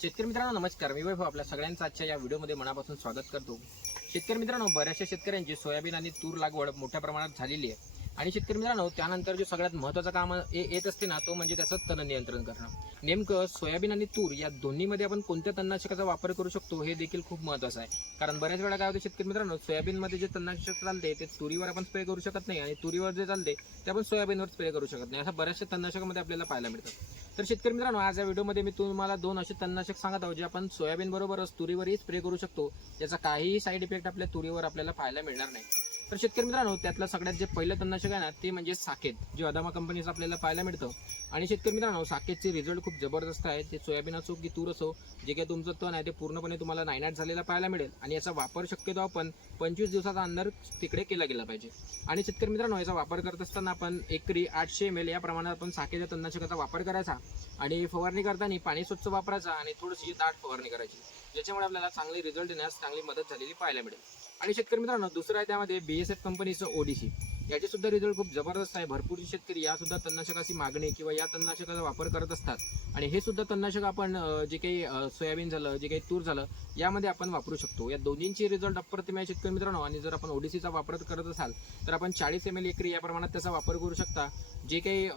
शेतकरी मित्रांनो नमस्कार. मी वैभव आपल्या सगळ्यांचं आजच्या या व्हिडिओमध्ये मनापासून स्वागत करतो. शेतकरी मित्रांनो बऱ्याचशा शेतकऱ्यांची सोयाबीन आणि तूर लागवड मोठ्या प्रमाणात झालेली आहे. आणि शेतकरी मित्रांनो त्यानंतर जो सगळ्यात महत्त्वाचं काम येत असते ना तो म्हणजे त्याचं तण नियंत्रण करणं. नेमकं सोयाबीन आणि तूर या दोन्हीमध्ये आपण कोणत्या तणनाशकाचा वापर करू शकतो हे देखील खूप महत्त्वाचं आहे. कारण बऱ्याच वेळा काय होतं शेतकरी मित्रांनो सोयाबीनमध्ये जे तणनाशक चालते ते तुरीवर आपण स्प्रे करू शकत नाही आणि तुरीवर जे चालते ते आपण सोयाबीनवर स्प्रे करू शकत नाही. अशा बऱ्याचशा तणनाशकामध्ये आपल्याला पाहायला मिळतात तर शेतकरी मित्रांनो आज या व्हिडिओमध्ये मी तुम्हाला दोन असे तणनाशक सांगत आहोत जे आपण सोयाबीन बरोबरच तुरीवरही स्प्रे करू शकतो. त्याचा काहीही साईड इफेक्ट आपल्या तुरीवर आपल्याला पाहायला मिळणार नाही. तर शेतकरी मित्रांनो त्यातलं सगळ्यात जे पहिलं तणनाशक आहे ना ते म्हणजे साकेत. जे अदामा कंपनीचं आपल्याला पाहायला मिळतं. आणि शेतकरी मित्रांनो साकेतचे रिझल्ट खूप जबरदस्त आहे ते सोयाबीन असो की तूर असो जे काही तुमचं तण आहे ते पूर्णपणे तुम्हाला नायनाट झालेला पाहायला मिळेल. आणि याचा वापर शक्यतो आपण पंचवीस दिवसाचा अंदर तिकडे केला गेला पाहिजे. आणि शेतकरी मित्रांनो याचा वापर करत असताना आपण एकरी आठशे एम एल या प्रमाणात आपण साकेच्या तणनाशकाचा वापर करायचा. आणि फवारणी करताना पाणी स्वच्छ वापरायचा आणि थोडीशी दाट फवारणी करायची. ज्याच्यामुळे आपल्याला चांगले रिझल्ट येण्यास चांगली मदत झालेली पाहायला मिळेल. आणि शेतकरी मित्रांनो दुसरं आहे त्यामध्ये बी एस एफ कंपनीचं ओडीसी याचे सुद्धा रिझल्ट खूप जबरदस्त आहे. भरपूर शेतकरी या सुद्धा तणनाशकाची मागणी किंवा या तणनाशकाचा वापर करत असतात. आणि हे सुद्धा तणनाशक आपण जे काही सोयाबीन झालं जे काही तूर झालं यामध्ये आपण वापरू शकतो. या दोन्हींचे रिझल्ट अप्रतिम आहे शेतकरी मित्रांनो. आणि जर आपण ओडीसीचा वापर करत असाल तर आपण चाळीस एम एल एकरी या प्रमाणात त्याचा वापर करू शकता. जे काही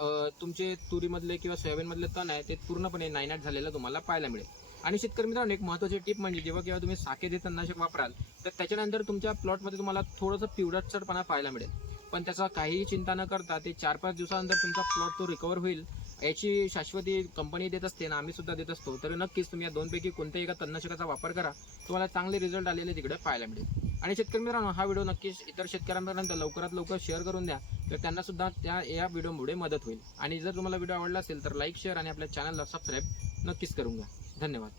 तुमचे तुरीमधले किंवा सोयाबीनमधले तण आहे ते पूर्णपणे नायनाट झालेलं तुम्हाला पाहायला मिळेल. आणि शेतकरी मित्रांनो एक महत्त्वाची टीप म्हणजे जेव्हा केव्हा तुम्ही साकेत तणनाशक वापराल तर त्याच्यानंतर तुमच्या प्लॉटमध्ये तुम्हाला थोडंसं पिवळटसरपणा पाहायला मिळेल. पण त्याचा काहीही चिंता न करता ते चार पाच दिवसानंतर तुमचा प्लॉट तो रिकवर होईल याची शाश्वती कंपनी देत असते ना आम्ही सुद्धा देत असतो. तर नक्कीच तुम्ही या दोनपैकी कोणत्याही एका तणनाशकाचा वापर करा तुम्हाला चांगले रिझल्ट आलेले तिकडे पाहायला मिळेल. आणि शेतकरी मित्रांनो हा व्हिडिओ नक्कीच इतर शेतकऱ्यांपर्यंत लवकरात लवकर शेअर करून द्या तर त्यांना सुद्धा त्या या व्हिडिओमुळे मदत होईल. आणि जर तुम्हाला व्हिडिओ आवडला असेल तर लाईक शेअर आणि आपल्या चॅनलला सबस्क्राईब नक्कीच करून घ्या. धन्यवाद.